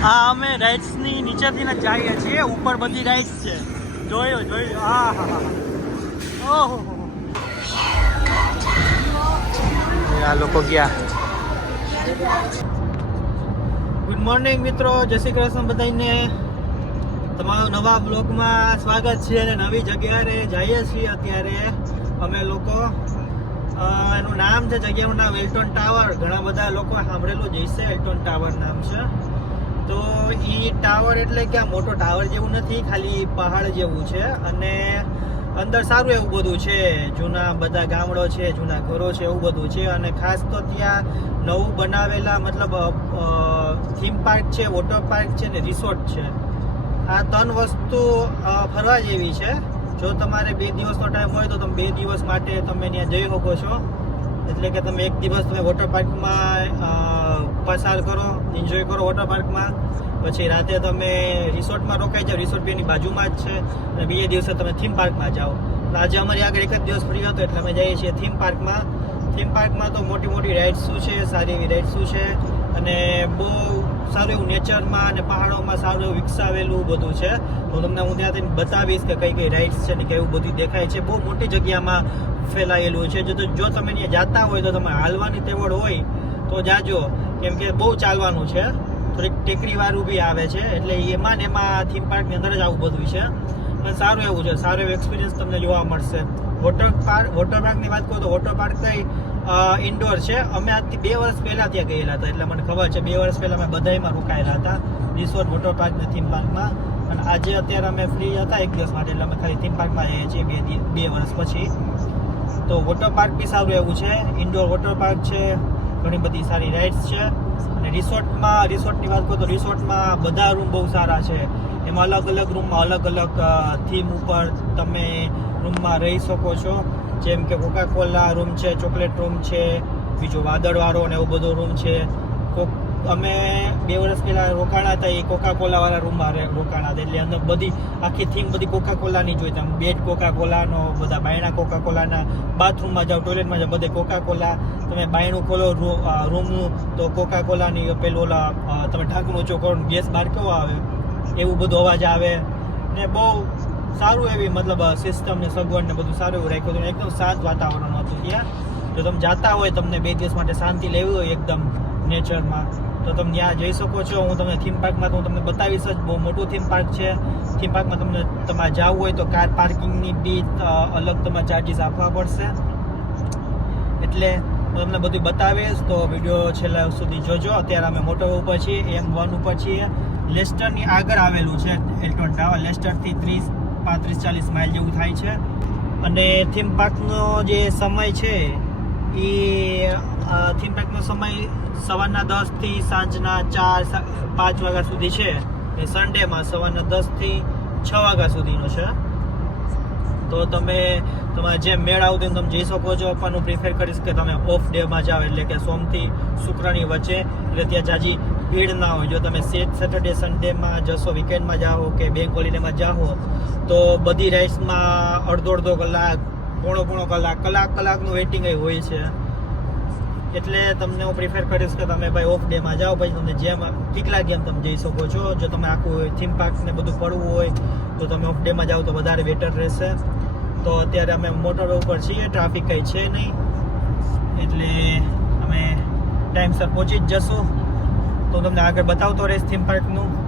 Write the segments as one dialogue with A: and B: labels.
A: આ અમે રાઇડ્સની નીચેથી ને જઈએ છીએ, ઉપર બધી રાઇડ્સ છે. જોયો જોયો. હા હા હા. ઓહો આ લોકો ગયા. ગુડ મોર્નિંગ મિત્રો. જય શ્રી કૃષ્ણ બધાને. તમારું નવા બ્લોગમાં સ્વાગત છે અને નવી જગ્યાએ જઈએ છીએ અત્યારે અમે લોકો. એનું નામ છે જગ્યાનું નામ એલ્ટોન ટાવર ઘણા બધા લોકો સાંભળેલું જઈશે એલ્ટોન ટાવર નામ છે. તો એ ટાવર એટલે કે મોટો ટાવર જેવું નથી, ખાલી પહાડ જેવું છે. અને અંદર સારું એવું બધું છે. જૂના બધા ગામડો છે, જૂના ઘરો છે, એવું બધું છે. અને ખાસ તો ત્યાં નવું બનાવેલા મતલબ થીમ પાર્ક છે વોટર પાર્ક છે ને રિસોર્ટ છે. આ ત્રણ વસ્તુ ફરવા જેવી છે. જો તમારે બે દિવસનો ટાઈમ હોય તો તમે બે દિવસ માટે તમે ત્યાં જઈ શકો છો. એટલે કે તમે એક દિવસ તમે વોટર પાર્કમાં પસાર કરો એન્જોય કરો વોટર પાર્કમાં પછી રાતે તમે રિસોર્ટમાં રોકાઈ જાઓ. રિસોર્ટ બી એની બાજુમાં જ છે. અને બીજે દિવસે તમે થીમ પાર્કમાં જાઓ. આજે અમારી આગળ એક જ દિવસ ફ્રી હતો એટલે અમે જઈએ છીએ થીમ પાર્કમાં થીમ પાર્કમાં તો મોટી મોટી રાઇડ્સ શું છે? સારી એવી રાઇડ્સ શું છે? અને બહુ સારું એવું નેચરમાં અને પહાડોમાં સારું એવું વિકસાવેલું બધું છે. તો તમને હું ત્યાંથી બતાવીશ કે કઈ કઈ રાઇડ્સ છે ને કેવું બધું દેખાય છે. બહુ મોટી જગ્યામાં ફેલાયેલું છે. જો જો તમે ત્યાં જાતા હોય તો તમે હાલવાની તેવડ હોય તો જાજો. કેમ કે બહુ ચાલવાનું છે. થોડીક ટેકરીવાળું બી આવે છે. એટલે એમાં ને એમાં થીમ પાર્કની અંદર જ આવું બધું છે. અને સારું એવું છે. સારો એવો એક્સપિરિયન્સ તમને જોવા મળશે. વોટર પાર્ક વોટર પાર્કની વાત કરું તો વોટર પાર્ક કઈ ઇન્ડોર છે. અમે આજથી બે વર્ષ પહેલા ત્યાં ગયેલા હતા. એટલે મને ખબર છે, બે વર્ષ પહેલા અમે બધામાં રોકાયેલા હતા. રિસોર્ટ વોટર પાર્ક ને થીમ પાર્કમાં અને આજે અત્યારે અમે ફ્રી હતા એક દિવસ માટે. એટલે અમે ખાલી થીમ પાર્કમાં જઈએ છીએ બે બે વર્ષ પછી. તો વોટર પાર્ક બી સારું એવું છે. ઇન્ડોર વોટર પાર્ક છે. ઘણી બધી સારી રાઇડ્સ છે. અને રિસોર્ટમાં, રિસોર્ટની વાત કરું તો રિસોર્ટમાં બધા રૂમ બહુ સારા છે. એમાં અલગ અલગ રૂમમાં અલગ અલગ થીમ ઉપર તમે રૂમમાં રહી શકો છો. જેમ કે કોકા કોલા રૂમ છે ચોકલેટ રૂમ છે, બીજો વાદળવાળો ને એવું બધો રૂમ છે. કોક અમે બે વર્ષ પહેલાં રોકાણા હતા, એ કોકા કોલાવાળા રૂમમાં રોકાણા હતા. એટલે અંદર બધી, આખી થીમ બધી કોકા કોલાની જોઈ તમે બેડ કોકા કોલાનો બધા બાયણા કોકા કોલાના બાથરૂમમાં જાઓ ટોયલેટમાં જાઓ, બધે કોકા કોલા તમે બાયણું ખોલો રૂમનું તો કોકા કોલાની પેલું ઓલા તમે ઢાંકણું ઊંચું કરો ગેસ બહાર કેવો આવે? એવું બધું અવાજ આવે. ને બહુ સારું એવી મતલબ સિસ્ટમ ને સગવડ ને બધું સારું એવું રાખ્યું હતું. એકદમ શાંત વાતાવરણ હતું ત્યાં. જો તમે જાતા હોય, તમને બે દિવસ માટે શાંતિ લેવી હોય એકદમ નેચરમાં, તો તમે ત્યાં જઈ શકો છો. હું તમને થીમ પાર્કમાં તો હું તમને બતાવીશ જ, બહુ મોટું થીમ પાર્ક છે. થીમ પાર્કમાં તમને, તમારે જવું હોય તો કાર પાર્કિંગની બી અલગ તમારે ચાર્જીસ આપવા પડશે. એટલે હું તમને બધું બતાવીશ. તો વીડિયો છેલ્લા સુધી જોજો. અત્યારે અમે મોટો ઉપર છીએ એમ વન ઉપર છીએ. લેસ્ટરની આગળ આવેલું છે એલ્ટોન ટાવર લેસ્ટરથી ત્રીસ પાંત્રીસ, ચાલીસ માઇલ જેવું થાય છે. અને થીમ પાર્કનો જે સમય છે, એ થીમ પાર્કનો સમય સવારના દસથી સાંજના ચાર પાંચ વાગ્યા સુધી છે. એ સન્ડેમાં સવારના દસથી છ વાગ્યા સુધીનો છે. તો તમે તમારે જેમ મેળ આવતી તમે જઈ શકો છો. પણ હું પ્રિફર કરીશ કે તમે ઓફ ડેમાં જાઓ. એટલે કે સોમથી શુક્રની વચ્ચે. એટલે ત્યાં જાજી ભીડ ના હોય. જો તમે સેટ સેટરડે સન્ડેમાં જશો વીકેન્ડમાં જાઓ કે બેંક હોલિડેમાં જાઓ, તો બધી રાઇડ્સમાં અડધો અડધો કલાક, પોણો પોણો કલાક કલાક, કલાકનું વેઇટિંગ હોય છે. એટલે તમને હું પ્રિફર કરીશ કે તમે ભાઈ ઓફ ડેમાં જાઓ, પછી તમને જેમ ઠીક લાગે એમ તમે જઈ શકો છો. જો તમે આખું થીમ પાર્ક ને બધું ફરવું હોય, તો તમે ઓફ ડેમાં જાઓ તો વધારે બેટર રહેશે. તો અત્યારે અમે મોટર ઉપર છીએ ટ્રાફિક કંઈ છે નહીં. એટલે અમે ટાઈમસર પહોંચી જ જશું. તો તમને આગળ બતાવતો રહીશ થીમ પાર્કનું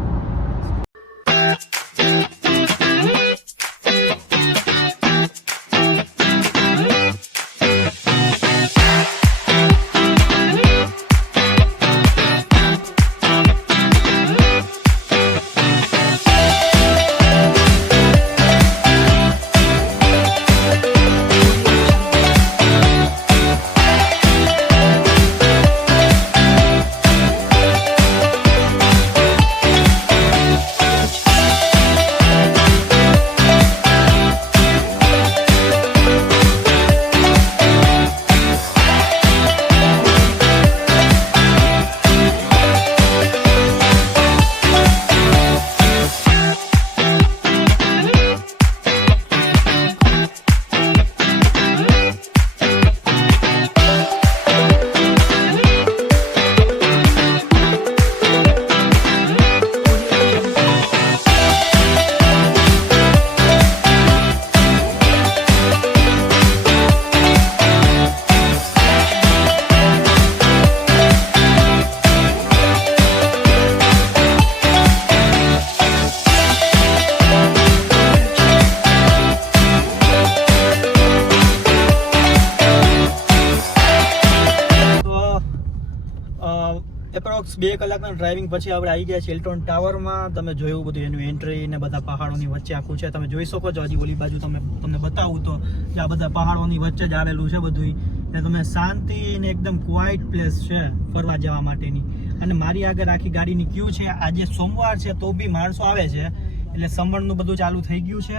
A: બે કલાકના ડ્રાઇવિંગ પછી આપણે આવી ગયા ચિલ્ટોન ટાવરમાં તમે જોયું બધું એનું એન્ટ્રી ને બધા પહાડોની વચ્ચે આખું છે. તમે જોઈ શકો છો હજી ઓલી બાજુ તમે તમને બતાવું તો આ બધા પહાડોની વચ્ચે જ આવેલું છે બધું ને તમે શાંતિ ને એકદમ ક્વાઇટ પ્લેસ છે ફરવા જવા માટેની. અને મારી આગળ આખી ગાડીની ક્યુ છે. આજે સોમવાર છે તો બી માણસો આવે છે. એટલે સમરનું બધું ચાલુ થઈ ગયું છે.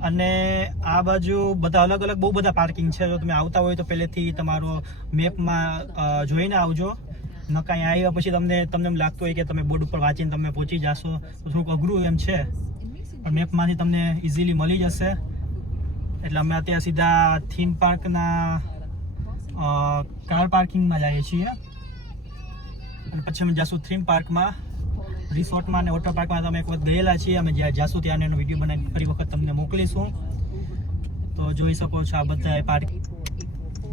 A: અને આ બાજુ બધા અલગ અલગ બહુ બધા પાર્કિંગ છે. જો તમે આવતા હોય તો પહેલેથી તમારો મેપમાં જોઈને આવજો. ન કાંઈ આવ્યા પછી તમને તમને એમ લાગતું હોય કે તમે બોર્ડ ઉપર વાંચીને તમે પહોંચી જશો. તો થોડુંક અઘરું એમ છે. પણ મેપમાંથી તમને ઇઝીલી મળી જશે. એટલે અમે અત્યારે સીધા થીમ પાર્કના કાર પાર્કિંગમાં જઈએ છીએ. અને પછી અમે જાશું થીમ પાર્કમાં રિસોર્ટમાં અને વોટર પાર્કમાં તમે એક વખત ગયેલા છીએ. અમે જ્યાં જાશું ત્યાં એનો વીડિયો બનાવીને ફરી વખત તમને મોકલીશું. તો જોઈ શકો છો આ બધા પાર્ક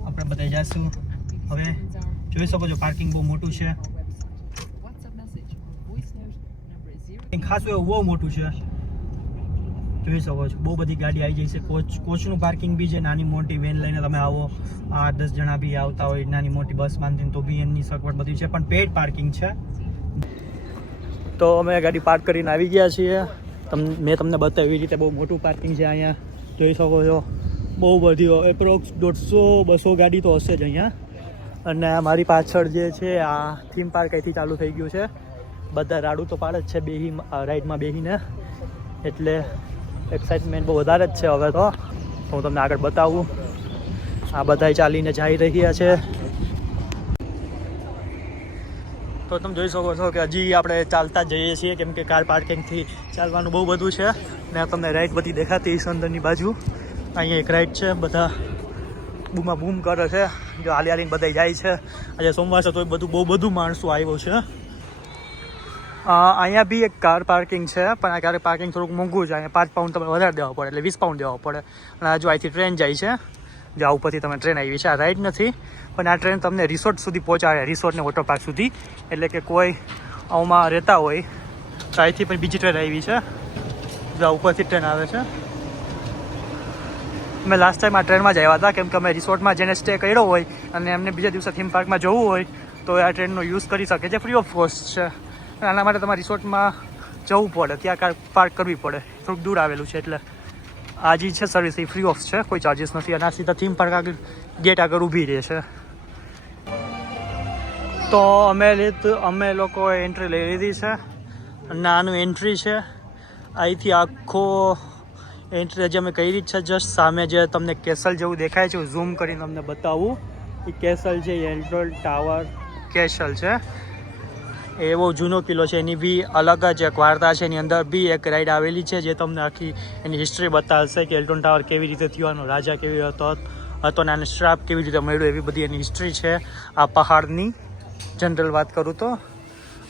A: આપણે બધા જાશું. હવે જોઈ શકો છો પાર્કિંગ બહુ મોટું છે. ખાસું એવું બહુ મોટું છે. જોઈ શકો છો, બહુ બધી ગાડી આવી જાય છે. કોચ, કોચનું પાર્કિંગ બી છે, નાની મોટી વેન લઈને તમે આવો. આઠ દસ જણા બી આવતા હોય, નાની મોટી બસ બાંધીને તો બી એમની સગવડ બધી છે, પણ પેડ પાર્કિંગ છે. તો અમે ગાડી પાર્ક કરીને આવી ગયા છીએ. તમ, મેં તમને બતાવ્યું એવી રીતે બહુ મોટું પાર્કિંગ છે અહીંયા. જોઈ શકો છો, બહુ બધી એપ્રોક્સ દોઢસો બસો ગાડી તો હશે જ અહીંયા. અને મારી પાછળ જે છે, આ થીમ પાર્ક અહીંથી ચાલુ થઈ ગયું છે. બધા રાડું તો પાડે જ છે બેહી રાઈડમાં બેહીને. એટલે એક્સાઇટમેન્ટ બહુ વધારે જ છે હવે તો. હું તમને આગળ બતાવું. આ બધા ચાલીને જઈ રહ્યા છે. તો તમે જોઈ શકો છો કે હજી આપણે ચાલતા જઈએ છીએ, કેમ કે કાર પાર્કિંગથી ચાલવાનું બહુ બધું છે. ને તમને રાઈડ બધી દેખાતી સંદરની બાજુ. અહીંયા એક રાઈડ છે, બધા બૂમા બૂમ કરે છે. જો હાલી હાલીને બધા જાય છે. આજે સોમવાર છે તો બધું બહુ બધું માણસો આવ્યો છે. અહીંયા બી એક કાર પાર્કિંગ છે, પણ આ કાર પાર્કિંગ થોડુંક મોંઘું છે. અહીંયા પાંચ પાઉન્ડ તમે વધારે દેવા પડે, એટલે વીસ પાઉન્ડ દેવા પડે. અને હજુ અહીંથી ટ્રેન જાય છે. જે આ ઉપરથી તમે ટ્રેન આવી છે, આ રાઈડ નથી. પણ આ ટ્રેન તમને રિસોર્ટ સુધી પહોંચાડે રિસોર્ટને વોટર પાર્ક સુધી. એટલે કે કોઈ આમાં રહેતા હોય, તો અહીંથી પણ બીજી ટ્રેન આવી છે. જે આ ઉપરથી ટ્રેન આવે છે. અમે લાસ્ટ ટાઈમ આ ટ્રેનમાં જ આવ્યા હતા. કેમ કે અમે રિસોર્ટમાં જેને સ્ટે કર્યો હોય અને એમને બીજા દિવસે થીમ પાર્કમાં જવું હોય, તો આ ટ્રેનનો યુઝ કરી શકે છે. ફ્રી ઓફ કોસ્ટ છે. આના માટે તમારે રિસોર્ટમાં જવું પડે. ત્યાં કાર પાર્ક કરવી પડે. થોડુંક દૂર આવેલું છે એટલે આ છે સર્વિસ એ ફ્રી ઓફ છે. કોઈ ચાર્જિસ નથી. અને આ સીધા થીમ પાર્ક આગળ ગેટ આગળ ઊભી રહે છે. તો અમે લીધ, અમે લોકોએ એન્ટ્રી લઈ લીધી છે. અને આનું એન્ટ્રી છે. અહીંથી આખો એન્ટ્રી જે અમે કરી છે જસ્ટ સામે જે તમને કેસલ જેવું દેખાય છે ઝૂમ કરીને તમને બતાવું. એ કેસલ છે એન્ટ્રોલ ટાવર કેસલ છે. એવો જૂનો કિલ્લો છે, એની બી અલગ જ એક વાર્તા છે, એની અંદર બી એક રાઈડ આવેલી છે, જે તમને આખી એની હિસ્ટ્રી બતાવશે કે એલ્ટોન ટાવર કેવી રીતે થયો રાજા કેવી હતો હતો ને આને શ્રાપ કેવી રીતે મળ્યો, એવી બધી એની હિસ્ટ્રી છે. આ પહાડની જનરલ વાત કરું તો.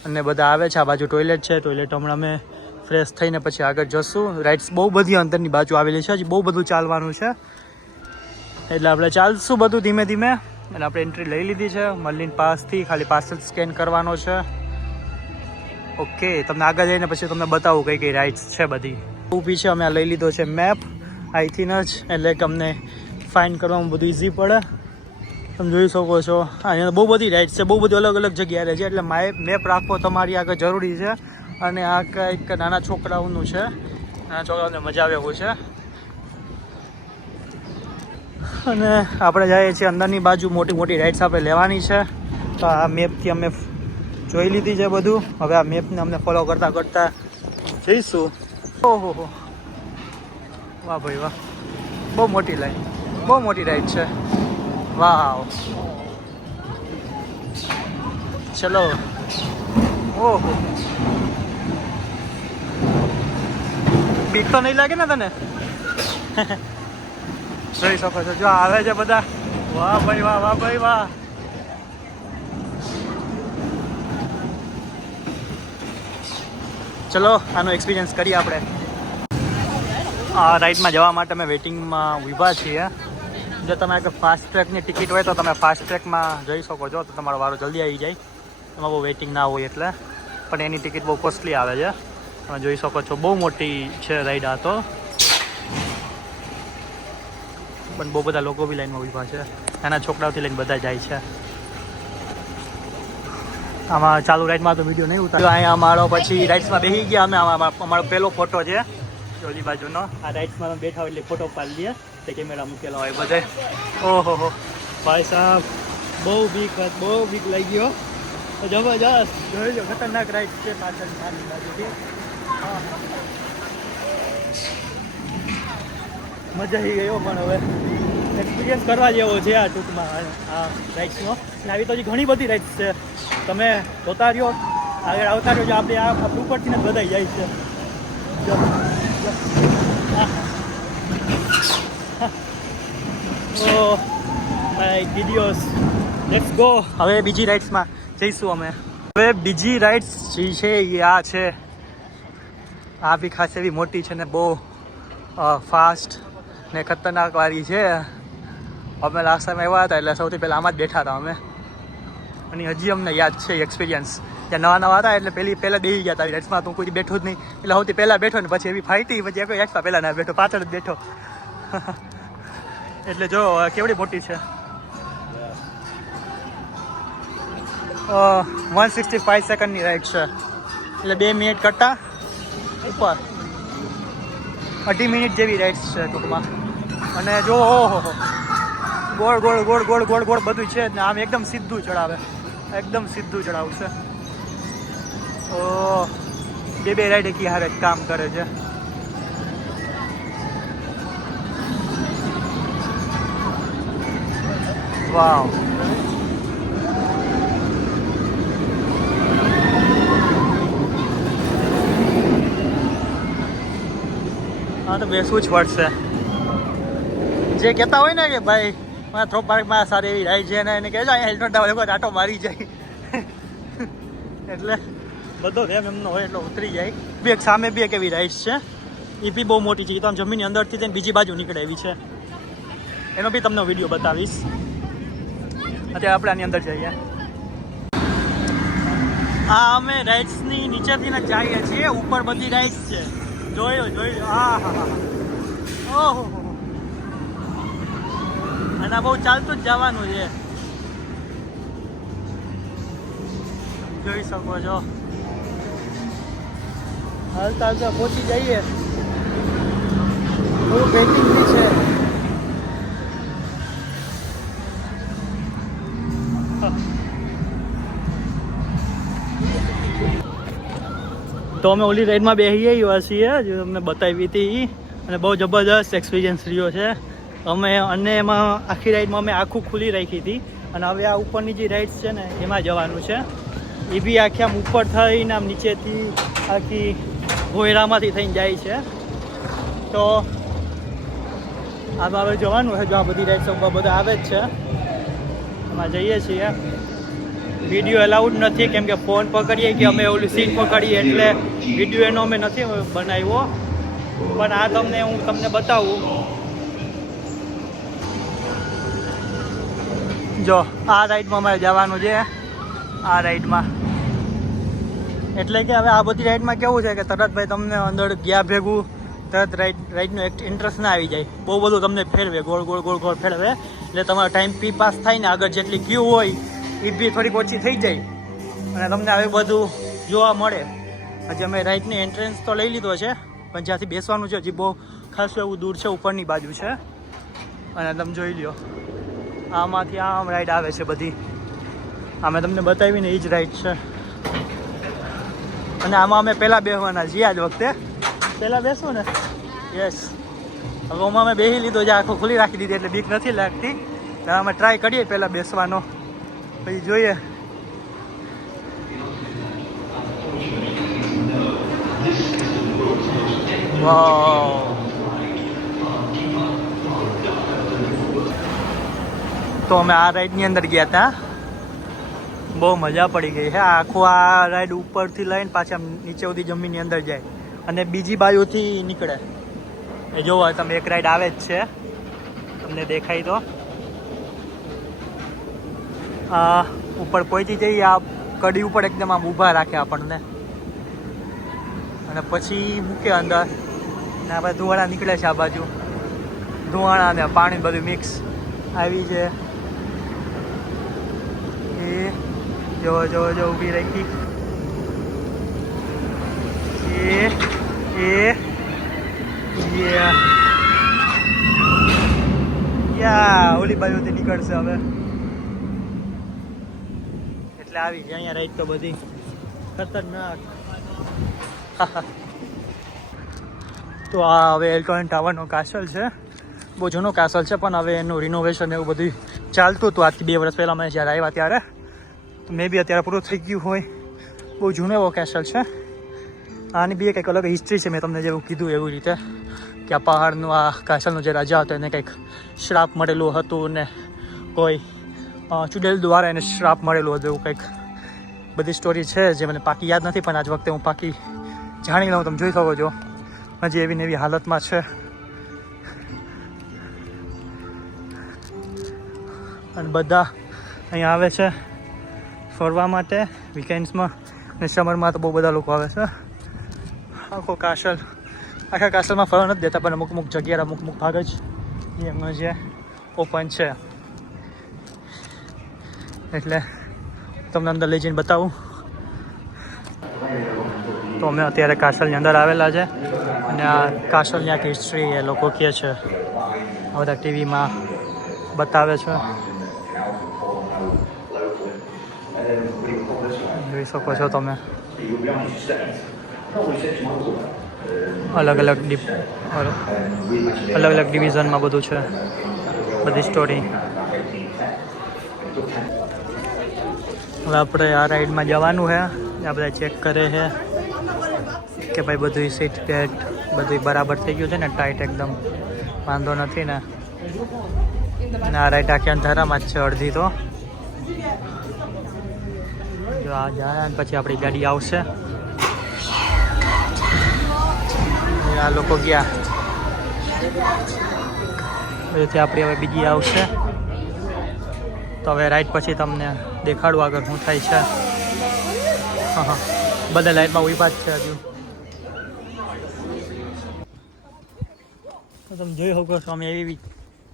A: અને બધા આવે છે, આ બાજુ ટોયલેટ છે ટોયલેટ હમણાં અમે ફ્રેશ થઈને પછી આગળ જશું. રાઇડ્સ બહુ બધી અંદરની બાજુ આવેલી છે. હજી બહુ બધું ચાલવાનું છે. એટલે આપણે ચાલશું બધું ધીમે ધીમે. અને આપણે એન્ટ્રી લઈ લીધી છે. મલિન પાસથી ખાલી પાર્સલ સ્કેન કરવાનો છે. ઓકે તમને આગળ જઈને પછી તમને બતાવું કઈ કઈ રાઇડ્સ છે બધી. ઊભી છે, અમે આ લઈ લીધો છે મેપ અહીંથી જ. એટલે કે અમને ફાઇન કરવામાં બધું ઇઝી પડે. તમે જોઈ શકો છો. અહીંયા બહુ બધી રાઇડ્સ છે. બહુ બધી અલગ અલગ જગ્યાએ છે. એટલે માય મેપ રાખવો તમારી આગળ જરૂરી છે. અને આ કંઈક નાના છોકરાઓનું છે. નાના છોકરાઓને મજા આવે એવું છે. અને આપણે જઈએ છીએ અંદરની બાજુ. મોટી મોટી રાઇડ્સ આપણે લેવાની છે. તો આ મેપથી અમે જોઈ લીધી છે બધું. હવે આ મેપને અમને ફોલો કરતાં કરતાં જઈશું. ઓહો હો. વાહ ભાઈ વાહ. બહુ મોટી લાઈન બહુ મોટી રાઈડ છે. વાહ ચલો. ઓહો. બીક તો નહીં લાગે ને તને? જોઈ શકો છો. જો આવે છે બધા. વાહ ભાઈ વાહ વાહ ભાઈ વાહ. ચલો આનો એક્સપિરિયન્સ કરીએ આપણે. આ રાઈડમાં જવા માટે અમે વેઇટિંગમાં ઊભા છીએ. જો તમે ફાસ્ટ ટ્રેકની ટિકિટ હોય તો તમે ફાસ્ટ ટ્રેકમાં જઈ શકો છો. તો તમારો વારો જલ્દી આવી જાય. એમાં બહુ વેઇટિંગ ના હોય એટલે. પણ એની ટિકિટ બહુ કોસ્ટલી આવે છે. જોઈ શકો છો, બહુ મોટી છે રાઈડ આ તો. પણ બહુ બધા લોકો બી લાઈનમાં ઊભા છે. નાના છોકરાઓથી લઈને બધા જાય છે. આમાં ચાલુ રાઈડમાં તો વીડિયો નહીં ઉતાર્યો. અહીંયા અમારો પછી રાઈડ્સમાં બેસી ગયા. અમે અમારો પહેલો ફોટો છે. ઓલી બાજુનો. આ રાઈડ્સમાં અમે બેઠા હોય એટલે ફોટો પાડી લઈએ. તે કેમેરા મૂકેલો હોય બધે. ઓહો હો. ભાઈ સાહેબ, બહુ બીક બહુ બીક લાગી ગયો જબરજસ્ત. જોઈ લો, ખતરનાક રાઈડ છે પાછળ બાજુથી. મજા આવી ગયો પણ હવે. એક્સપિરિયન્સ કરવા જેવો છે આ ટૂંકમાં, આ રાઇડ્સનો અને આવી તો હજી ઘણી બધી રાઇડ્સ છે. તમે જોતા રહ્યો, આગળ આવતા રહ્યો આપણે આ ઉપરથી ને બધાઈ જાય છે. ઓ માય લેટ્સ ગો હવે બીજી રાઇડ્સમાં જઈશું અમે. હવે બીજી રાઇડ્સ છે એ આ છે. આ બી ખાસ એવી મોટી છે ને બહુ ફાસ્ટ ને ખતરનાક વાળી છે. અમે લાસ્ટ ટાઈમ આવ્યા હતા એટલે સૌથી પહેલાં આમાં જ બેઠા હતા અમે. અને હજી અમને યાદ છે એક્સપિરિયન્સ ત્યાં નવા નવા હતા એટલે પેલી, પહેલાં બેસી ગયા હતા. રેટ્સમાં તો કોઈ બેઠો જ નહીં. એટલે સૌથી પહેલાં બેઠો ને પછી એવી ફાઇટી પછી એક એક્સ્ટ્રા પહેલાં ના બેઠો, પાછળ જ બેઠો. એટલે જો કેવડી મોટી છે. વન સિક્સટી ફાઇવ સેકન્ડની રાઈડ છે. એટલે બે મિનિટ કરતાં ઉપર. અઢી મિનિટ જેવી રાઈડ્સ છે ટૂંકમાં. અને જો ઓહો ગોળ ગોળ ગોળ ગોળ ગોળ ગોળ બધું છે ને. આમ એકદમ સીધું ચડાવે. એકદમ સીધું ચડાવશે ઓ, બે બે રાઈડ એકી હારે કામ કરે છે. વાવ. હા, તો બેસવું જ પડશે. જે કહેતા હોય ને કે ભાઈ, મારા થ્રો પાર્કમાં સારી એવી રાઈડ છે ને, એને કહેજો, અહીંયા હેલ્મેટ કોઈ આટો મારી જાય. એટલે બધો રેમ એમનો હોય, એટલો ઉતરી જાય. બી એક સામે બી એક એવી રાઈડ છે. એ બી બહુ મોટી છે એ તો આમ જમીનની અંદરથી જઈને બીજી બાજુ નીકળે એવી છે. એનો બી તમને વીડિયો બતાવીશ. અત્યારે આપણે આની અંદર જઈએ. આ અમે રાઇડ્સની નીચેથી ને જઈએ છીએ, ઉપર બધી રાઇડ્સ છે. જોયો જોયો હા હા હા. ઓહો અને બહુ ચાલતું જ જવાનું છે. જોઈ શકો છો. હાલતા હાલતા પહોંચી જઈએ. થોડું પેકિંગ બી છે. તો અમે ઓલી રાઈડમાં બેસી આવ્યા છીએ જે અમને બતાવી હતી અને બહુ જબરદસ્ત એક્સપિરિયન્સ રહ્યો છે. અમે, અને એમાં આખી રાઈડમાં અમે આખું ખુલ્લી રાખી હતી. અને હવે આ ઉપરની જે રાઈડ્સ છે ને, એમાં જવાનું છે. એ બી આખી આમ ઉપર થઈને આમ નીચેથી આખી ભોયરામાંથી થઈને જાય છે. તો આમાં હવે જવાનું છે. જો આ બધી રાઈડ્સ બધા આવે જ છે. એમાં જઈએ છીએ. વીડિયો એલાઉડ નથી, કેમ કે ફોન પકડીએ કે અમે ઓલું સીટ પકડીએ એટલે વીડિયો એનો અમે નથી બનાવ્યો. પણ આ તમને હું તમને બતાવું. જો, આ રાઈડમાં અમારે જવાનું છે. આ રાઈડમાં એટલે કે હવે આ બધી રાઈડમાં કેવું છે કે તરત ભાઈ તમને અંદર ગયા ભેગું, તરત રાઈડ રાઈડનો ઇન્ટરેસ્ટ ના આવી જાય. બહુ બધું તમને ફેરવે, ગોળ ગોળ ગોળ ગોળ ફેરવે. એટલે તમારો ટાઈમ પી પાસ થાય ને આગળ જેટલી ક્યુ હોય એ બી થોડીક ઓછી થઈ જાય. અને તમને આવી બધું જોવા મળે. હજી અમે રાઈડની એન્ટ્રન્સ તો લઈ લીધો છે, પણ જ્યાંથી બેસવાનું છે હજી બહુ ખાસ એવું દૂર છે, ઉપરની બાજુ છે. અને તમે જોઈ લ્યો, આમાંથી આમ રાઈડ આવે છે બધી. અમે તમને બતાવીને એ જ રાઈડ છે. અને આમાં અમે પહેલાં બેસવાના છીએ આજ વખતે. પહેલાં બેસવું ને. યસ હવે આમાં અમે બેસી લીધો છે, આખો ખુલ્લી રાખી દીધી, એટલે બીક નથી લાગતી. અમે ટ્રાય કરીએ પહેલાં બેસવાનો. પછી જોઈએ. તો અમે આ રાઈડની અંદર ગયા હતા બહુ મજા પડી ગઈ છે આખું આ રાઈડ ઉપરથી લઈને પાછા નીચે સુધી જમીનની અંદર જાય. અને બીજી બાજુથી નીકળે. એ જોવો તમે એક રાઈડ આવે જ છે. તમને દેખાય તો. આ ઉપર પહોંચી જઈએ, આ કડી ઉપર એકદમ આમ ઊભા રાખે આપણને. અને પછી મૂકે અંદર? ને આપણે ધુવાળા નીકળે છે આ બાજુ. ધુવાળા ને પાણી બધું મિક્સ આવી છે. એ જો જો જો ઊભી રાખી. એ એ. યા, ઓલી બાજુથી નીકળશે હવે. એટલે આવી ગયા અહીંયા રાઈટ તો બધી ખતરનાક. તો આ હવે એલ્ટોન ટાવરનો કાસલ છે. બહુ જૂનો કાસલ છે, પણ હવે એનું રિનોવેશન એવું બધું ચાલતું હતું. આજથી બે વર્ષ પહેલાં અમે જ્યારે આવ્યા ત્યારે. તો મેં બી અત્યારે પૂરું થઈ ગયું હોય. બહુ જૂનો એવો કેસલ છે. આની બી કંઈક અલગ હિસ્ટ્રી છે, મેં તમને જેવું કીધું એવી રીતે. કે આ પહાડનું, આ કાસલનું જે રાજા હતો, એને કંઈક શ્રાપ મળેલું હતું ને કોઈ ચુડેલ દ્વારા એને શ્રાપ મળેલું હતો એવું કંઈક બધી સ્ટોરી છે જે મને પાકી યાદ નથી, પણ આજ વખતે હું પાકી જાણી લઉં, તમે જોઈ શકો છો. હજી એવી ને એવી હાલતમાં છે. અને બધા અહીંયા આવે છે ફરવા માટે વીકેન્ડ્સમાં અને સમરમાં તો બહુ બધા લોકો આવે છે. આખો કાસલ આખા કાસલમાં ફરવા નથી દેતા, પણ અમુક અમુક જગ્યાએ અમુક અમુક ભાગ જ એમનો જે ઓપન છે. એટલે તમને અંદર લઈ જઈને બતાવું. તો અમે અત્યારે કાસલની અંદર આવેલા છે અને આ કાસલની આખી હિસ્ટ્રી એ લોકો કહે છે. આ બધા ટીવીમાં બતાવે છે. જોઈ શકો છો તમે. અલગ અલગ અલગ અલગ ડિવિઝનમાં બધું છે. બધી સ્ટોરી હવે આપણે આ રાઈડમાં જવાનું છે આ બધા ચેક કરે છે કે ભાઈ બધું સીટ પેટ બધું બરાબર થઈ ગયું છે ને? ટાઈટ એકદમ. વાંધો નથી ને. અને આ રાઈડ આખી અંધારામાં જ છે અડધી તો. જો આ જાય પછી આપણી ગાડી આવશે. આ લોકો ગયા. પછી આપણી હવે બીજી આવશે. તો હવે રાઈડ પછી તમને દેખાડું આગળ શું થાય છે. હા હા. બધા લાઈટમાં ઊભા જ છે હજુ. તમે જોઈ શકો છો, અમે એવી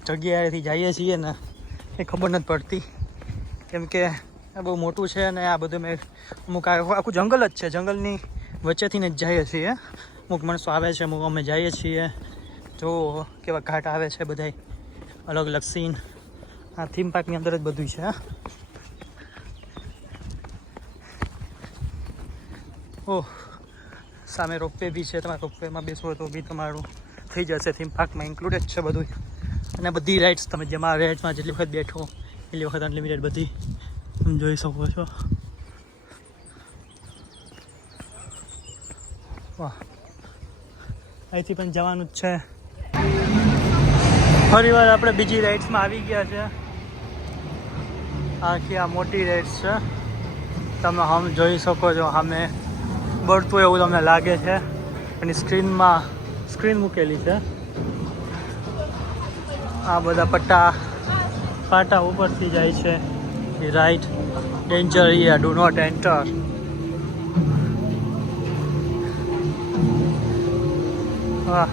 A: જગ્યાએથી જઈએ છીએ ને, એ ખબર નથી પડતી. કેમ કે આ બહુ મોટું છે અને આ બધું મેં અમુક આખું જંગલ જ છે. જંગલની વચ્ચેથી ને જ જઈએ છીએ. અમુક માણસો આવે છે, અમુક અમે જઈએ છીએ. જો કેવા ઘાટ આવે છે બધાય. અલગ અલગ સીન આ થીમ પાર્કની અંદર જ બધું છે ઓહ, સામે રોપવે બી છે, તમારે રોપવેમાં હોય તો બી તમારું થઈ જશે થીમ પાર્કમાં ઇન્ક્લુડેડ છે બધું અને બધી રાઇડ્સ તમે જેમાં રાઇડ્સમાં જેટલી વખત બેઠો, એટલી વખત અનલિમિટેડ બધી તમે જોઈ શકો છો. વાહ. અહીંથી પણ જવાનું જ છે. ફરી વાર આપણે બીજી રાઇડ્સમાં આવી ગયા છે. આખી આ મોટી રાઇડ્સ છે. તમે હમ જોઈ શકો છો સામે બળતું એવું તમને લાગે છે. એની સ્ક્રીનમાં સ્ક્રીન મૂકેલી છે. આ બધા પટ્ટા પાટા ઉપરથી જાય છે. રાઈટ ડેન્જર યા ડુ નોટ એન્ટર વાહ.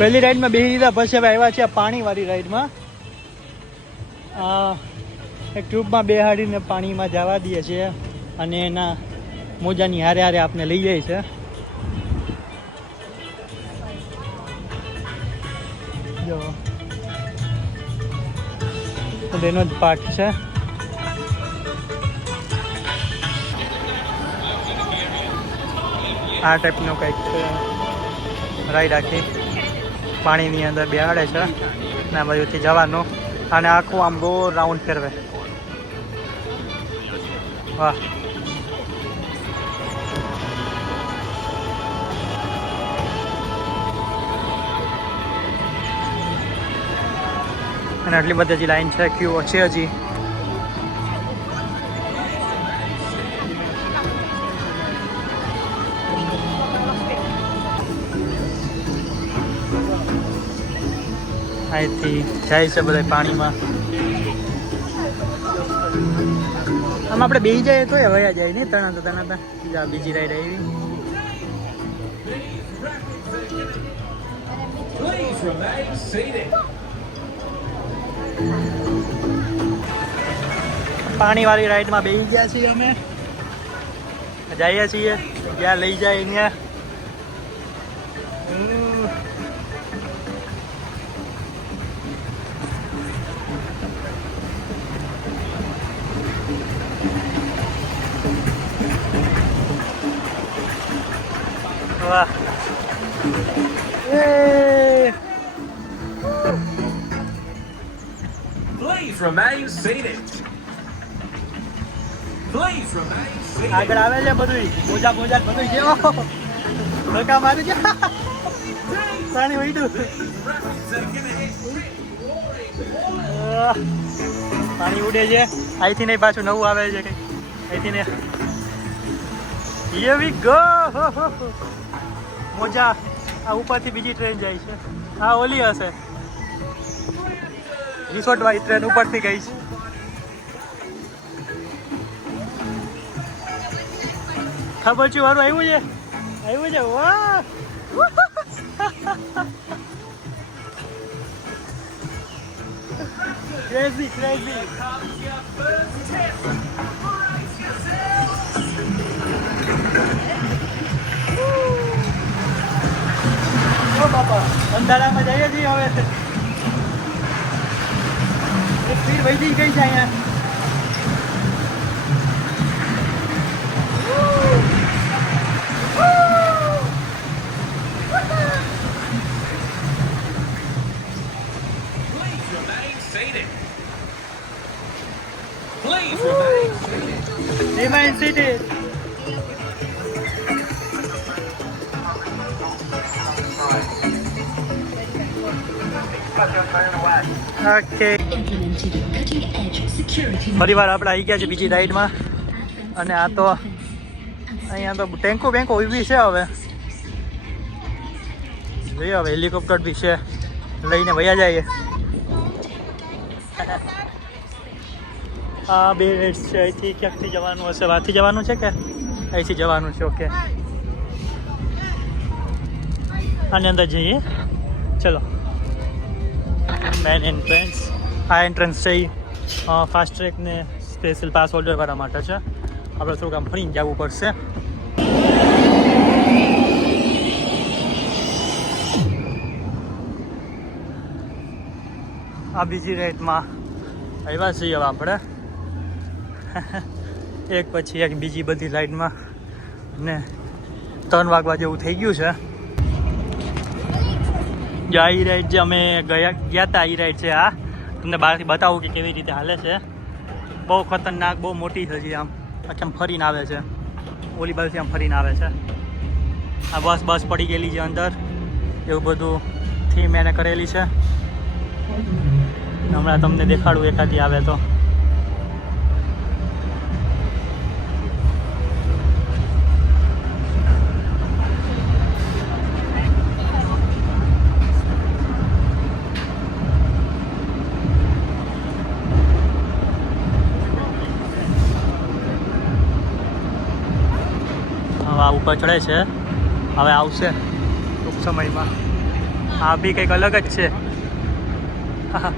A: પહેલી રાઈડમાં બેસી દીધા હવે આવ્યા છે આ પાણીવાળી રાઈડમાં. એક ટ્યુબમાં બેહાડીને પાણીમાં જવા દઈએ છીએ અને એના મોજાની હારે હારે આપને લઈ જાય છે. જો. એનો જ પાઠ છે. આ ટાઈપનું કંઈક છે રાઈડ આખી. પાણીની અંદર બેહાડે છે ને આ બાજુથી જવાનું અને આખું આમ ગોળ રાઉન્ડ ફેરવે. વાહ. અને આટલી બધી હજી લાઈન છે ક્યુ છે હજી. અહીંથી જાય છે બધા પાણીમાં. આમ આપણે બેસી જાય તો વયા જાય નહીં, તણા તણા બીજી રાઈડ આવી.
B: પાણીવાળી
A: પાણી વાળી રાઈડમાં બેસી ગયા છીએ અમે. જઈએ છીએ જ્યાં લઈ જાય ત્યાં
B: seated. Please remain seated.
A: આગળ આવે છે બધું મોજા મોજા બધું છે. ઓહો. ધક્કા મારી ગયા. પાણી આહ. પાણી ઉડે છે. અહીંથી નહીં પાછું નવું આવે છે કઈ. અહીંથી ને એવી ગ go. મોજા. આ ઉપરથી બીજી ટ્રેન જાય છે. આ ઓલી હશે. રિસોર્ટ વાળી ટ્રેન ઉપરથી ગઈ છે. ખબર છે વાળું આવ્યું છે આવ્યું છે વાહ crazy crazy
B: Comes your first test. Brace yourself.
A: ઓ બાપા અંધારામાં જઈએ છીએ હવે સ્પીડ વધી ગઈ છે અહીંયા રિમાઇન સિટી ઓકે ફરી વાર આપણે આવી ગયા છે બીજી રાઈડમાં અને આ તો અહીંયા તો ટેન્કો બેન્કો ઊભી છે હવે. જોઈએ હવે હેલિકોપ્ટર બી છે. લઈને વયા જઈએ. આ બે રેડ્સ છે. અહીંથી ક્યાંકથી જવાનું હશે? વાથી જવાનું છે કે? અહીંથી જવાનું છે ઓકે આની અંદર જઈએ. ચલો. મેન એન્ટ્રન્સ આ એન્ટ્રન્સ છે એ ફાસ્ટ ટ્રેકને સ્પેશિયલ પાસ હોલ્ડર કરવા માટે છે. આપણે થોડુંક આમ ફરીને જવું પડશે. આ બીજી રેટમાં આવ્યા છીએ હવે આપણે. એક પછી એક બીજી બધી લાઈનમાં. ને ત્રણ વાગવા જેવું થઈ ગયું છે. જે આ રાઈડ જે અમે ગયા ગયા હતા ઈ રાઈડ છે આ. તમને બહારથી બતાવું કે કેવી રીતે હાલે છે. બહુ ખતરનાક, બહુ મોટી છે આમ. પછી આમ ફરીને આવે છે. ઓલી બાજુથી આમ ફરીને આવે છે. આ બસ બસ પડી ગયેલી છે અંદર. એવું બધું થીમ એને કરેલી છે. હમણાં તમને દેખાડું એકાદી આવે તો. હવે આ ઉપર ચડે છે. હવે આવશે ટૂંક સમયમાં. આ બી કંઈક અલગ જ છે. હા.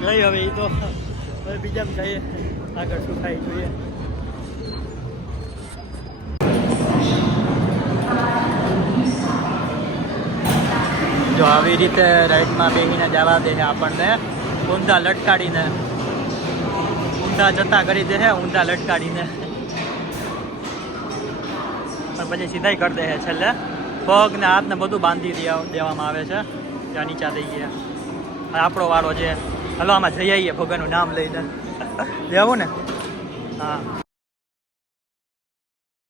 A: ગઈ હવે એ તો. હવે બીજામાં જઈએ. આગળ શું થાય જોઈએ જો આવી રીતે રાઈડમાં બેહીને જવા દે છે આપણને. ઊંધા લટકાડીને. ઊંધા જતા કરી દે છે, ઊંધા લટકાડીને. પણ પછી સીધા કરી દે છે છેલ્લે. પગ ને હાથને બધું બાંધી દેવા દેવામાં આવે છે. ત્યાં નીચા થઈ ગયા. આપણો વાળો છે હલો, આમાં જઈ આવીએ, ભગવાનનું નામ લઈને. જવું ને? હા.